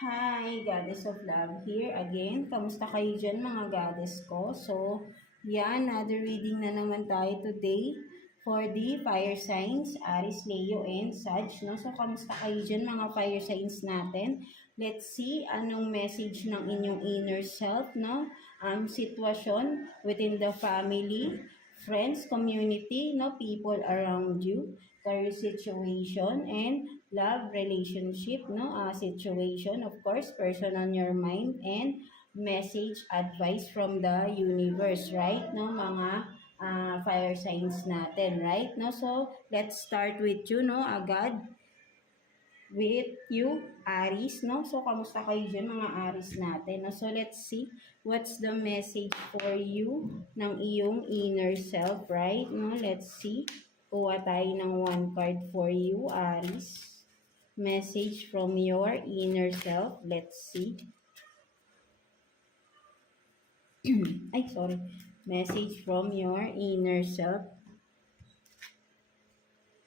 Hi, Goddess of Love here again. Kamusta kayo dyan mga Goddess ko? So, yan, another reading na naman tayo today for the fire signs, Aries, Leo, and Sag. No? So, kamusta kayo dyan mga fire signs natin? Let's see anong message ng inyong inner self, no? Sitwasyon within the family, friends, community, no, people around you, career situation, and love relationship, no, situation, of course, person on your mind, and message, advice from the universe, right, no, mga fire signs natin, right, no, so let's start with you, no, agad with you, Aries, no? So, kamusta kayo dyan, mga Aries natin, no? So, let's see what's the message for you ng iyong inner self, right? No? Let's see. Kuha tayo ng one card for you, Aries. Message from your inner self. Let's see. Ay, sorry. Message from your inner self.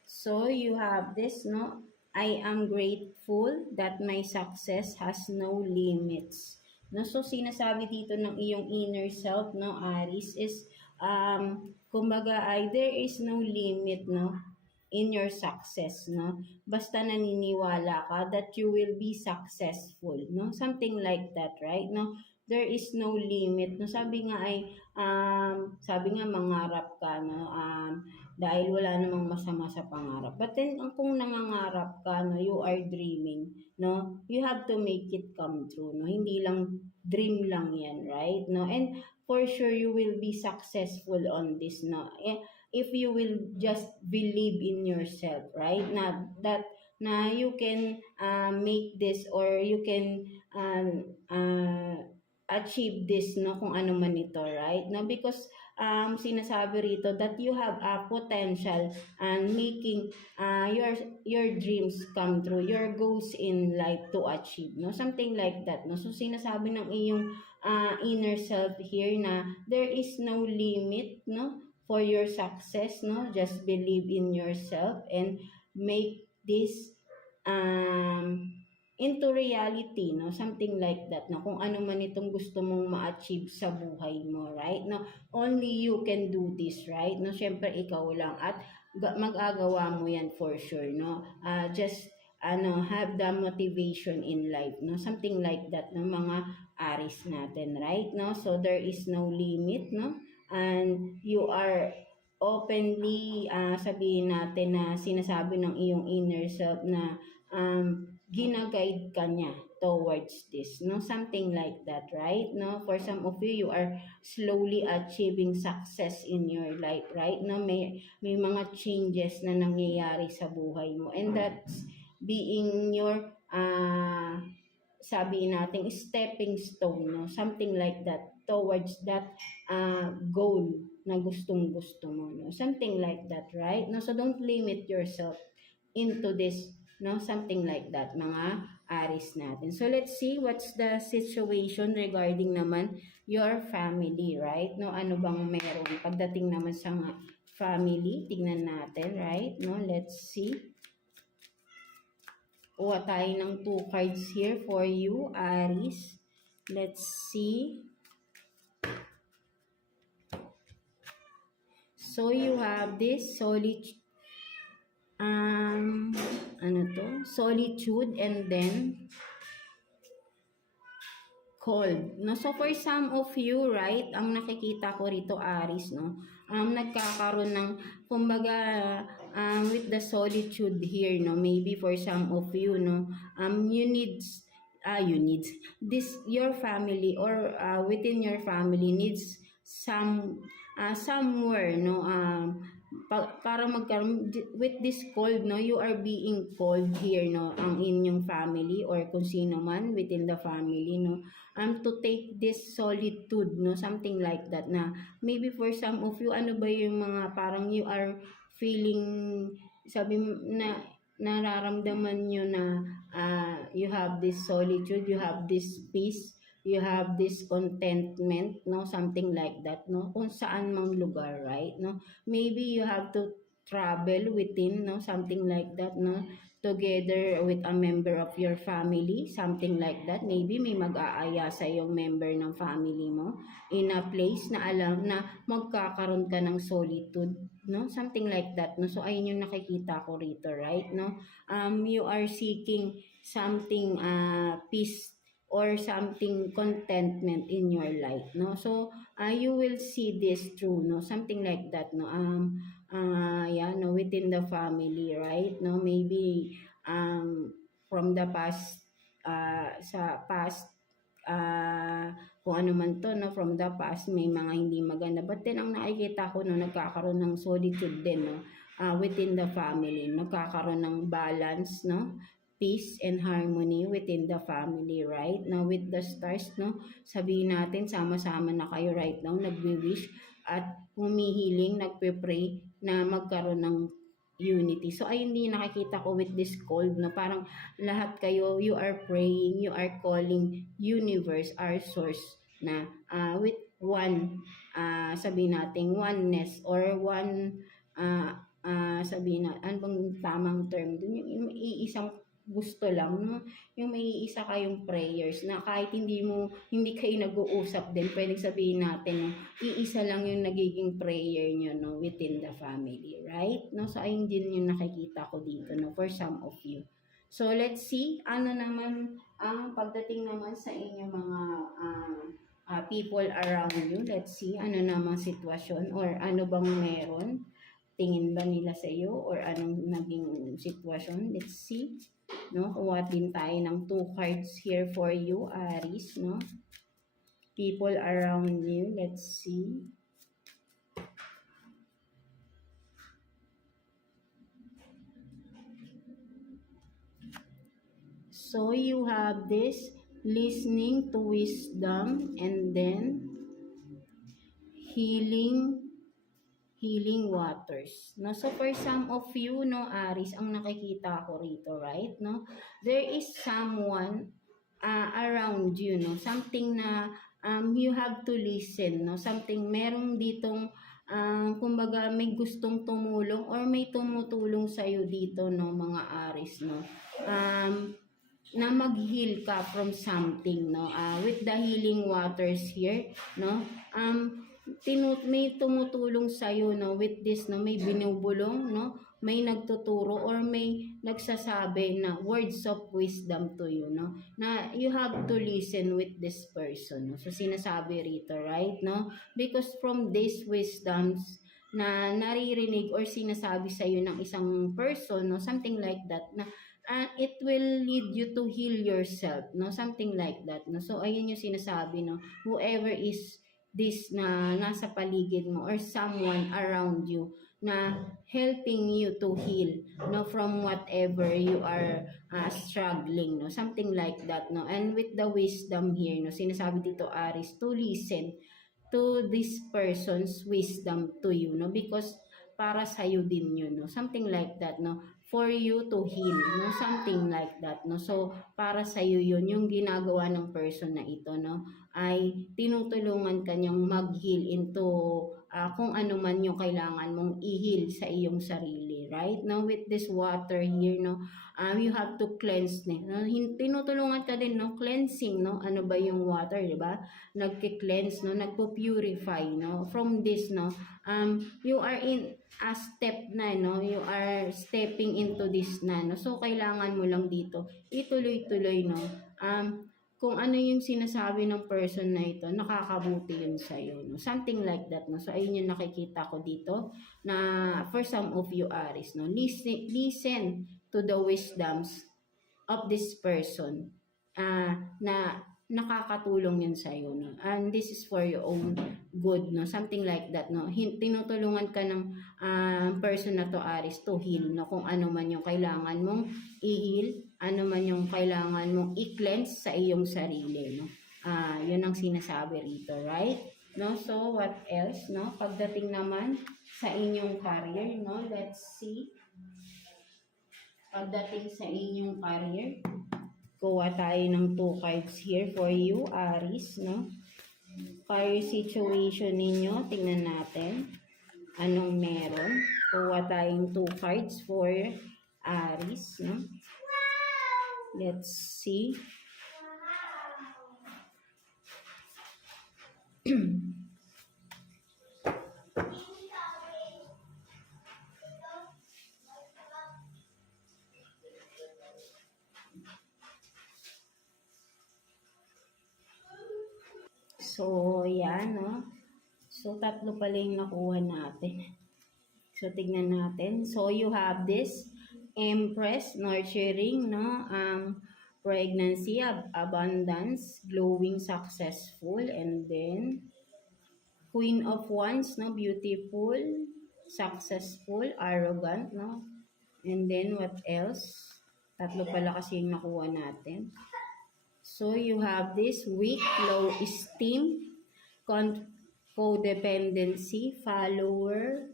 So, you have this, no? I am grateful that my success has no limits. No, so sinasabi dito ng iyong inner self, no, Aries, is kumbaga ay there is no limit, no, in your success, no. Basta naniniwala ka that you will be successful, no. Something like that, right? No. There is no limit. No, sabi nga ay sabi nga mangarap ka, no, dahil wala namang masama sa pangarap. But then kung nangangarap ka, no, you are dreaming, no, you have to make it come true, no. Hindi lang dream lang 'yan, right? No. And for sure you will be successful on this, no. If you will just believe in yourself, right? Na you can make this, or you can achieve this, no, kung ano man ito, right? No, because sinasabi rito that you have a potential and making your dreams come true, your goals in life to achieve, no, something like that, no. So sinasabi ng iyong inner self here na there is no limit, no, for your success, no. Just believe in yourself and make this into reality, no, something like that, no, kung ano man itong gusto mong ma-achieve sa buhay mo, right, no, only you can do this, right, no, syempre ikaw lang at mag-agawa mo yan for sure, no, just have the motivation in life, no, something like that, no, mga Aries natin, right, no, so there is no limit, no, and you are openly sabihin natin na sinasabi ng iyong inner self na ginaguide ka niya towards this, no, something like that, right, no. For some of you, you are slowly achieving success in your life, right, no. May mga changes na nangyayari sa buhay mo, and that's being your sabi natin stepping stone, no, something like that towards that goal na gustong-gusto mo, no, something like that, right, no. So don't limit yourself into this, no, something like that, mga Aries natin. So let's see what's the situation regarding naman your family, right, no, ano bang meron pagdating naman sa family, tingnan natin, right, no. Let's see. Kuha tayo ng 2 cards here for you, Aries. Let's see. So you have this solitude, solitude, and then cold, no. So for some of you, right, ang nakikita ko rito, Aries, no, nagkakaroon ng kumbaga with the solitude here, no, maybe for some of you, no, you need this, your family, or within your family needs somewhere, no, para magkaroon with this cold, no, you are being cold here, no, ang inyong family or kung sino man within the family, no, to take this solitude, no, something like that, na maybe for some of you, ano ba yung mga parang you are feeling, sabi na nararamdaman nyo na you have this solitude, you have this peace, you have this contentment, no, something like that, no, kung saan mang lugar, right, no. Maybe you have to travel within, no, something like that, no, together with a member of your family, something like that. Maybe may mag-aaya sa yung member ng family mo in a place na alam na magkakaroon ka ng solitude, no, something like that, no. So ayun yung nakikita ko rito, right, no. You are seeking something peace or something contentment in your life, no. So you will see this through, no, something like that, no. Yeah, no, within the family, right, no, maybe from the past, sa past, kung ano man to, no, from the past may mga hindi maganda, but then ang nakikita ko, no, nagkakaroon ng solitude din, no, within the family, nagkakaroon ng balance, no, peace and harmony within the family, right? Now with the stars, no, sabihin natin sama-sama na kayo right now, nagwi-wish at humihiling, nagpe-pray na magkaroon ng unity. So ayun din nakikita ko with this cold, no, parang lahat kayo, you are praying, you are calling universe, our source, na with one, sabihin natin oneness or one, sabihin na, ano bang tamang term dun, yung iisang gusto lang, no, yung may isa kayong prayers na kahit hindi kayo nag-uusap din, pwedeng sabihin natin, no, iisa lang yung nagiging prayer nyo, no, within the family, right, no. So ayun din yung nakikita ko dito, no, for some of you. So let's see ano naman ang pagdating naman sa inyo mga people around you. Let's see ano namang sitwasyon or ano bang meron, tingin ba nila sa iyo or anong naging sitwasyon. Let's see, no, kuha din tayo ng 2 cards here for you, Aries, no, people around you. Let's see. So you have this listening to wisdom and then healing waters, no. So for some of you, no, Aries, ang nakikita ko rito, right, no, there is someone around you, no, something na you have to listen, no, something merong ditong kumbaga may gustong tumulong or may tumutulong sa iyo dito, no, mga Aries, no, na mag-heal ka from something, no, with the healing waters here, no, may tumutulong sa iyo, no, with this, no, may binubulong, no, may nagtuturo or may nagsasabi na words of wisdom to you, no, na you have to listen with this person, no. So sinasabi rito, right, no, because from these wisdoms na naririnig or sinasabi sa iyo ng isang person, no, something like that, na it will lead you to heal yourself, no, something like that, no. So ayun yung sinasabi, no, whoever is this na nasa paligid mo or someone around you na helping you to heal, no, from whatever you are struggling, no, something like that, no. And with the wisdom here, no, sinasabi dito, Aries, to listen to this person's wisdom to you, no, because para sa iyo din yun, no, something like that, no, for you to heal, no, something like that, no. So para sa iyo yun yung ginagawa ng person na ito, no, ay tinutulungan kanyang mag-heal into kung ano man yung kailangan mong i-heal sa iyong sarili, right? Now with this water here, no, you have to cleanse, no? Tinutulungan ka din, no, cleansing, no, ano ba yung water, di ba? Nagki-cleanse, no, nagpo-purify, no, from this, no, you are in a step na, no, you are stepping into this na, no. So kailangan mo lang dito ituloy-tuloy, no, kung ano yung sinasabi ng person na ito, nakakabuti yun sa iyo, no, something like that, no. So ayun yung nakikita ko dito na for some of you, Aries, no, listen to the wisdoms of this person na nakakatulong yun sa iyo, no, and this is for your own good, no, something like that, no. Tinutulungan ka ng person na to, Aries, to heal, no, kung ano man yung kailangan mong i-heal, ano man yung kailangan mong i-cleanse sa iyong sarili, no. Yun ang sinasabi rito, right, no. So what else, no, pagdating naman sa inyong career, no, let's see, pagdating sa inyong career, kuha tayo ng 2 cards here for you, Aries, no. Career situation ninyo, tingnan natin. anong meron. Kuha tayong 2 cards for Aries, no? Let's see. So, yan, no? So, tatlo pala yung nakuha natin. So, tignan natin. So, you have this Empress, nurturing, no? Pregnancy, abundance, glowing, successful, and then Queen of Wands, no? Beautiful, successful, arrogant, no? And then, what else? Tatlo pala kasi yung nakuha natin. So, you have this weak, low esteem, codependency, follower,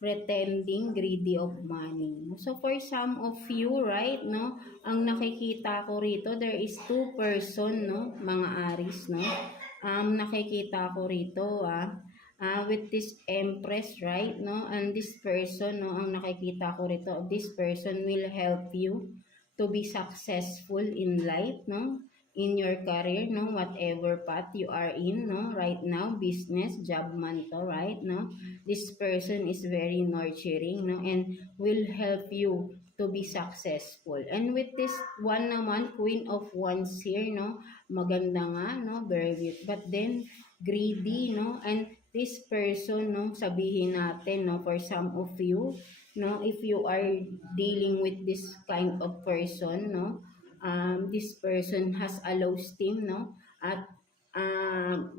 pretending, greedy of money. So, for some of you, right, no, ang nakikita ko rito, there is 2 person, no, mga Aries, no, nakikita ko rito, with this Empress, right, no, and this person, no, ang nakikita ko rito, this person will help you to be successful in life, no, in your career, no, whatever path you are in, no, right now, business, job man to, right, no, this person is very nurturing, no, and will help you to be successful. And with this one naman, Queen of Wands here, no, maganda nga, no, very good, but then greedy, no, and this person, no, sabihin natin, no, for some of you, no, if you are dealing with this kind of person, no, this person has a low esteem, no, at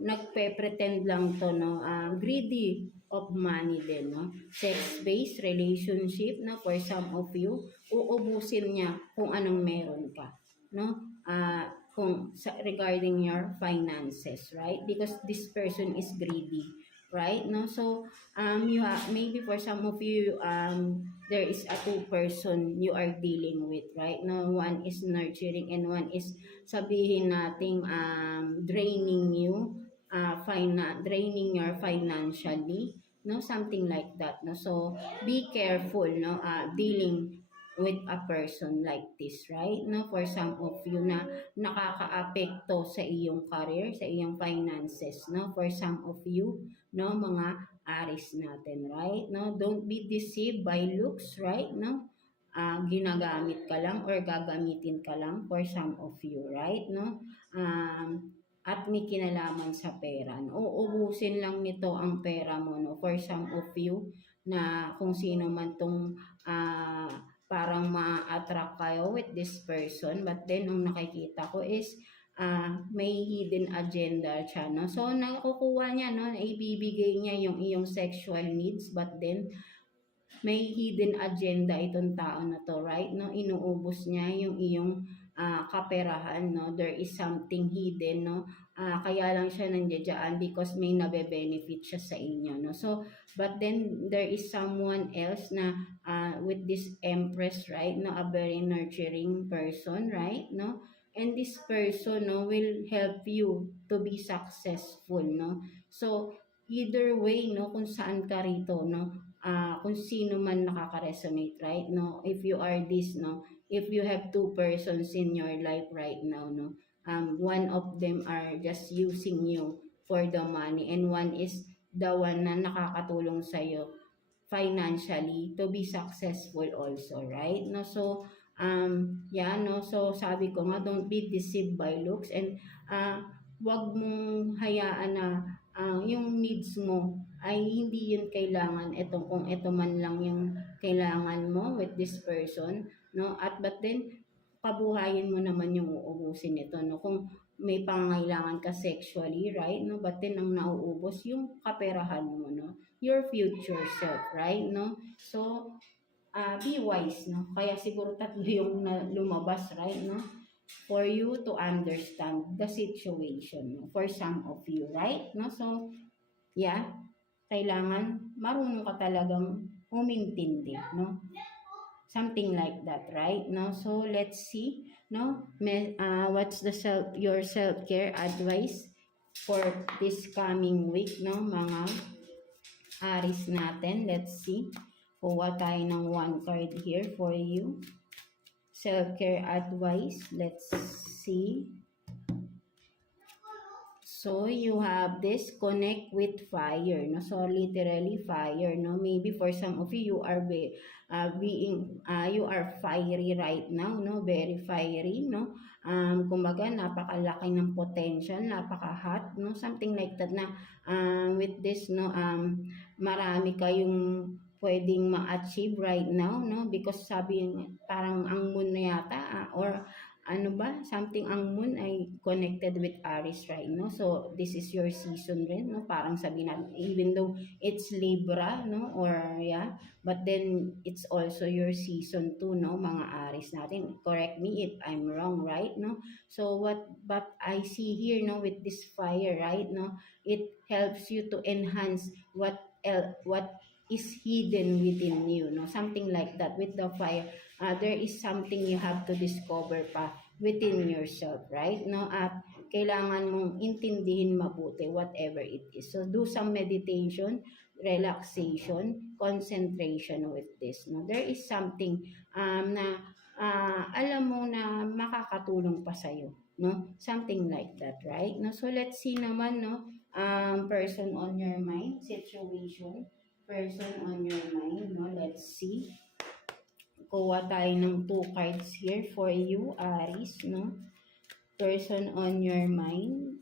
nagpe-pretend lang to, no, greedy of money din, no, sex-based relationship, no, for some of you, uubusin niya kung anong meron ka, no, kung regarding your finances, right, because this person is greedy, right, no, so you have, maybe for some of you, there is a 2 person you are dealing with, right, no, one is nurturing and one is, sabihin nating draining you, draining your financially, no, something like that, no, so be careful, no, dealing with a person like this, right, no, for some of you na nakakaapekto sa iyong career, sa iyong finances, no, for some of you, no, mga Aries natin, right, no, don't be deceived by looks, right, no, ginagamit ka lang or gagamitin ka lang for some of you, right, no, at may kinalaman sa pera, no, uubusin lang nito ang pera mo, no, for some of you na kung sino man tong parang ma-attract kayo with this person, but then ang nakikita ko is may hidden agenda siya, no? So, nakukuha niya, no? Ibibigay niya yung iyong sexual needs, but then may hidden agenda itong tao na to, right? No? Inuubos niya yung iyong kaperahan, no? There is something hidden, no? Kaya lang siya nandiyan because may nabe-benefit siya sa inyo, no? So, but then there is someone else na with this Empress, right? No? A very nurturing person, right? No? And this person, no, will help you to be successful, no? So, either way, no, kung saan ka rito, no, kung sino man nakaka-resonate, right, no, if you are this, no, if you have 2 persons in your life right now, no, one of them are just using you for the money and one is the one na nakakatulong sa'yo financially to be successful also, right, no, so yeah, no, so sabi ko nga, don't be deceived by looks and wag mong hayaan na yung needs mo ay hindi yun kailangan, ito kung ito man lang yung kailangan mo with this person, no, at but then pabuhayin mo naman yung uubusin nito, no, kung may pangangailangan ka sexually, right, no, but then ang nauubos yung kaperahan mo, no, your future self, right, no, so be wise, no, kaya siguro tatlo yung lumabas, right, no, for you to understand the situation, no, for some of you, right, no, so yeah, kailangan marunong ka talagang umintindi, no? Something like that, right? No? So, let's see, no? What's the your self-care advice for this coming week, no? Mga Aries natin. Let's see. Kuha tayo ng one card here for you. Self-care advice. Let's see. So, you have this connect with fire, no? So, literally fire, no? Maybe for some of you, you are fiery right now, no? Very fiery, no? Kumbaga, napakalaki ng potential, napaka-hot, no? Something like that na, with this, no? Marami kayong pwedeng ma-achieve right now, no? Because sabi, parang ang moon na yata, or ano ba, something ang moon ay connected with Aries right now. So, this is your season rin, no? Parang sabi natin, even though it's Libra, no? Or, yeah, but then, it's also your season too, no? Mga Aries natin. Correct me if I'm wrong, right? No? So, but I see here, no? With this fire, right? No? It helps you to enhance what is hidden within you, no? Something like that. With the fire, there is something you have to discover pa within yourself, right? No, at kailangan mong intindihin mabuti whatever it is. So do some meditation, relaxation, concentration with this. No, there is something na alam mo na makakatulong pa sa iyo, no? Something like that, right? No, so let's see naman, no, person on your mind, situation, person on your mind, no? Let's see. Kuha tayo ng 2 cards here for you, Aries, no? Person on your mind.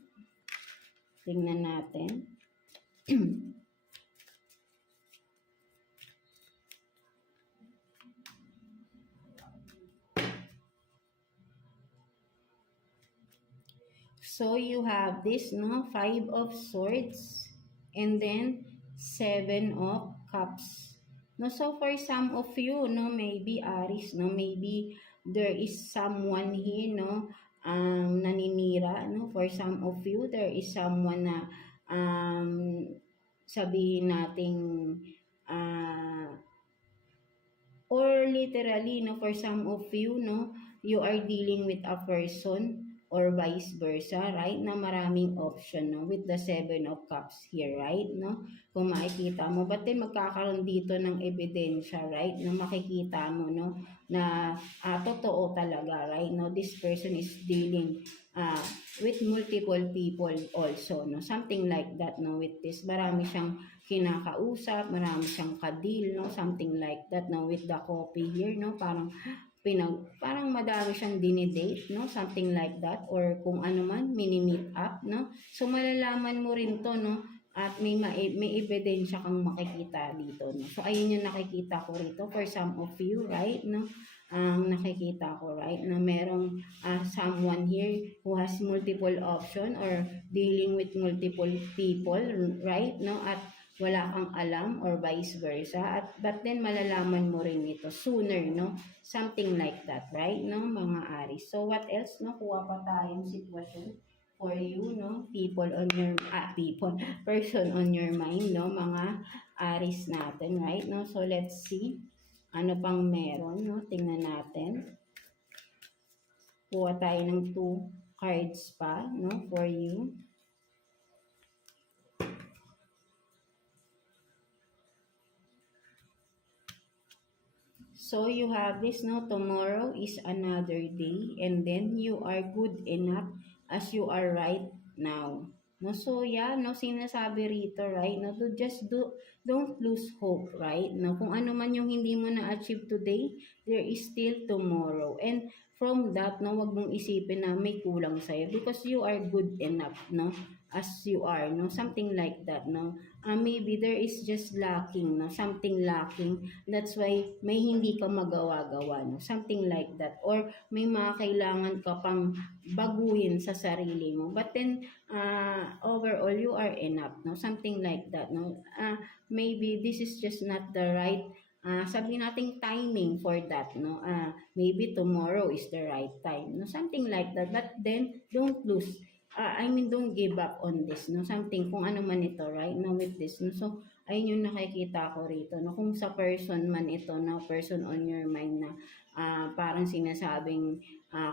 Tingnan natin. So, you have this, no? 5 of Swords. And then, 7 of Cups. No, so for some of you, no, maybe Aries, no, maybe there is someone here, no, naninira, no, for some of you, there is someone na, sabihin nating, or literally, no, for some of you, no, you are dealing with a person or vice versa, right? Na maraming option, no? With the 7 of Cups here, right? No? Kung makikita mo, but then magkakaroon dito ng ebidensya, right? Na makikita mo, no? Na totoo talaga, right? No? This person is dealing with multiple people also, no? Something like that, no? With this, marami siyang kinakausap, marami siyang kadil, no? Something like that, no? With the copy here, no? Parang madami siyang dinidate, no? Something like that, or kung ano man, mini-meet up, no? So, malalaman mo rin to, no? At may ebidensya kang makikita dito, no? So, ayun yung nakikita ko rito for some of you, right, no? Nakikita ko, right, na merong someone here who has multiple option or dealing with multiple people, right, no? At wala kang alam or vice versa, but then malalaman mo rin ito sooner, no? Something like that, right, no, mga Aries? So what else, no? Kuha pa tayong sitwasyon for you, no? Person on your mind, no, mga Aries natin, right, no? So let's see ano pang meron, no? Tingnan natin. Kuha tayo ng 2 cards pa, no, for you. So you have this, no, tomorrow is another day, and then you are good enough as you are right now. No, so yeah, no, sinasabi rito, right? No, don't lose hope, right? No, kung ano man yung hindi mo na-achieve today, there is still tomorrow. And from that, no, wag mong isipin na may kulang sa'yo because you are good enough, no, as you are, no, something like that, no. Maybe there is just lacking, no, something lacking. That's why may hindi ka magawa-gawa, no, something like that. Or may mga kailangan ka pang baguhin sa sarili mo. But then, overall, you are enough, no, something like that, no. Maybe this is just not the right sabi nating timing for that, no? Maybe tomorrow is the right time, no? Something like that. But then, don't lose. Don't give up on this, no? Something, kung ano man ito, right? No, with this, no? So, ayun yung nakikita ko rito, no? Kung sa person man ito, no? Person on your mind na parang sinasabing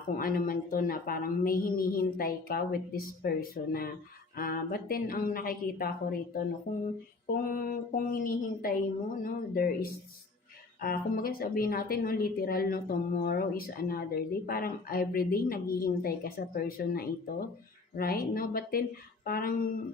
kung ano man to na parang may hinihintay ka with this person na But then ang nakikita ko rito, no, kung hinihintay mo, no, there is kumbaga sabihin natin, no, literal, no, tomorrow is another day. Parang everyday naghihintay ka sa person na ito, right? No, but then parang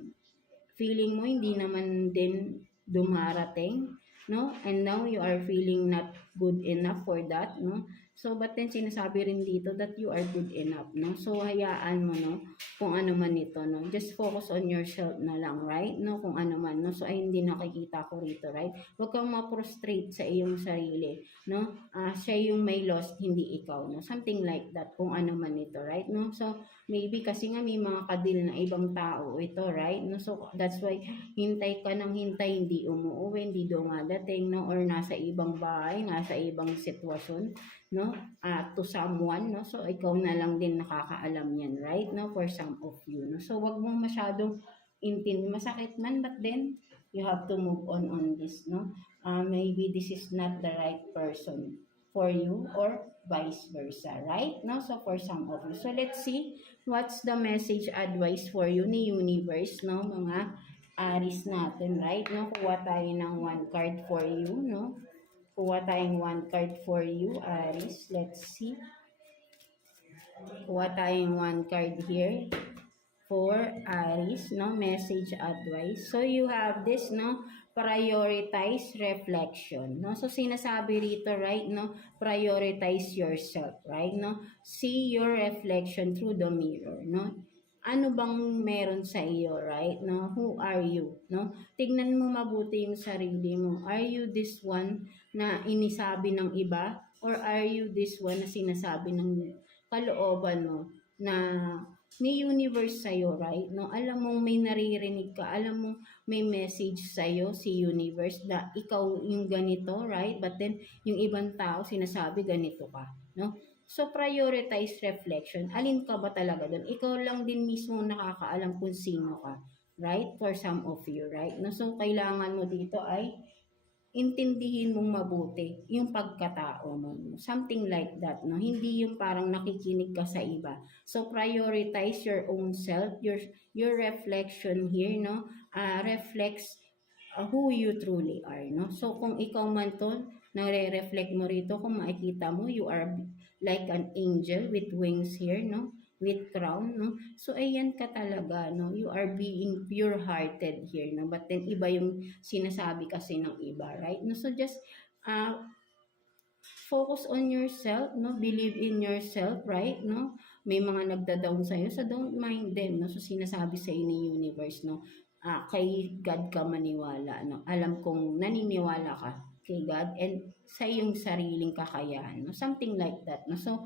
feeling mo hindi naman din dumarating, no? And now you are feeling not good enough for that, no? So, but then sinasabi rin dito that you are good enough, no? So, hayaan mo, no? Kung ano man ito, no? Just focus on yourself na lang, right? No? Kung ano man, no? So, ay hindi nakikita ko rito, right? Huwag kang ma-prostrate sa iyong sarili, no? Siya yung may lost, hindi ikaw, no? Something like that, kung ano man ito, right? No? So, maybe kasi nga may mga kadil na ibang tao ito, right? No? So, that's why hintay ka ng hintay, hindi umuuwi, hindi dumadating, no? Or nasa ibang bahay, nasa ibang sitwasyon, no? To someone, no? So, ikaw na lang din nakakaalam yan, right? No? For some of you, no? So, wag mong masyadong masakit man, but then, you have to move on this, no? Maybe this is not the right person for you or vice versa, right? No? So, for some of you. So, let's see what's the message advice for you ni universe, no? Mga Aries natin, right? No? Kuha tayo ng one card for you, no? Kuha tayong one card for you, Aries. Let's see. Kuha tayong one card here for Aries, no? Message advice. So, you have this, no? Prioritize reflection, no? So, sinasabi rito, right, no? Prioritize yourself, right, no? See your reflection through the mirror, no? Ano bang meron sa iyo, right, no? Who are you, no? Tignan mo mabuti yung sarili mo. Are you this one na inisabi ng iba? Or are you this one na sinasabi ng kalooban mo na may universe sa'yo, right? No, alam mong may naririnig ka, alam mong may message sa'yo si universe na ikaw yung ganito, right? But then, yung ibang tao sinasabi ganito ka, no? So, prioritize reflection. Alin ka ba talaga doon? Ikaw lang din mismo nakakaalam kung sino ka, right? For some of you, right? No, so, kailangan mo dito ay intindihin mong mabuti yung pagkatao mo. Something like that, no? Hindi yung parang nakikinig ka sa iba. So, prioritize your own self, your reflection here, no? Reflects who you truly are, no? So, kung ikaw man to, nare-reflect mo rito, kung makikita mo, you are like an angel with wings here, no? With crown, no? So, ayan ka talaga, no? You are being pure-hearted here, no? But then, iba yung sinasabi kasi ng iba, right? No? So, just focus on yourself, no? Believe in yourself, right? No? May mga nagda-down sa'yo, so don't mind them, no? So, sinasabi sa ni universe, no? Kay God ka maniwala, no? Alam kong naniniwala ka kay God and sa iyong sariling kakayahan, no? Something like that, no? So,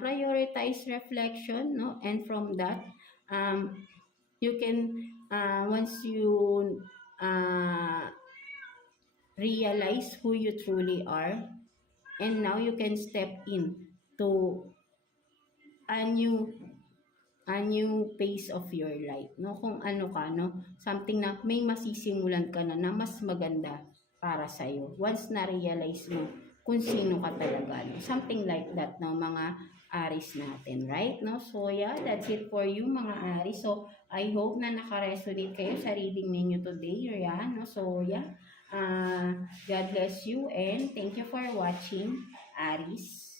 prioritize reflection, no? And from that, you can, once you realize who you truly are, and now you can step in to a new phase of your life, no? Kung ano ka, no? Something na may masisimulan ka na mas maganda para sa iyo once na-realize mo kung sino ka talaga, no? Something like that, no, mga Aries natin, right? No? So, yeah, that's it for you, mga Aries. So, I hope na naka-resonate kayo sa reading ninyo today, yeah, no? So, yeah, God bless you and thank you for watching, Aries.